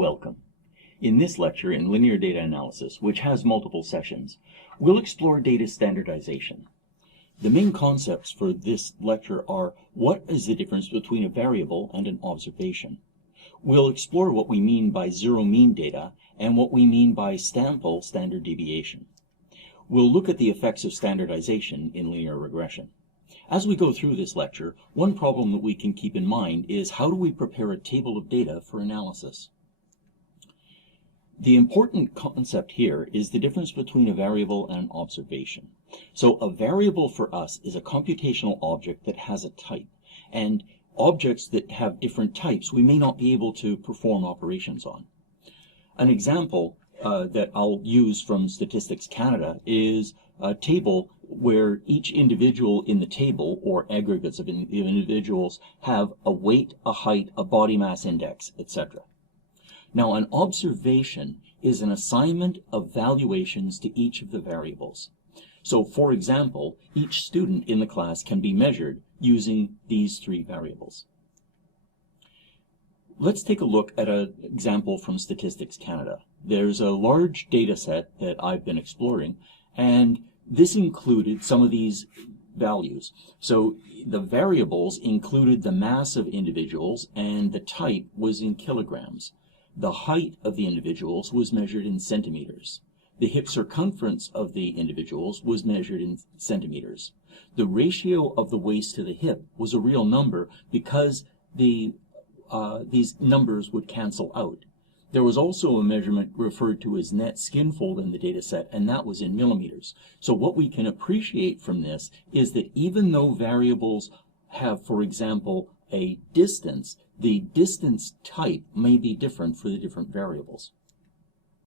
Welcome. In this lecture in linear data analysis, which has multiple sessions, we'll explore data standardization. The main concepts for this lecture are: what is the difference between a variable and an observation? We'll explore what we mean by zero mean data and what we mean by sample standard deviation. We'll look at the effects of standardization in linear regression. As we go through this lecture, one problem that we can keep in mind is how do we prepare a table of data for analysis? The important concept here is the difference between a variable and an observation. So a variable for us is a computational object that has a type, and objects that have different types we may not be able to perform operations on. An example that I'll use from Statistics Canada is a table where each individual in the table, or aggregates of individuals, have a weight, a height, a body mass index, etc. Now, an observation is an assignment of valuations to each of the variables. So, for example, each student in the class can be measured using these three variables. Let's take a look at an example from Statistics Canada. There's a large data set that I've been exploring, and this included some of these values. So the variables included the mass of individuals, and the type was in kilograms. The height of the individuals was measured in centimeters. The hip circumference of the individuals was measured in centimeters. The ratio of the waist to the hip was a real number because these numbers would cancel out. There was also a measurement referred to as net skin fold in the data set, and that was in millimeters. So what we can appreciate from this is that even though variables have, for example, a distance, the distance type may be different for the different variables.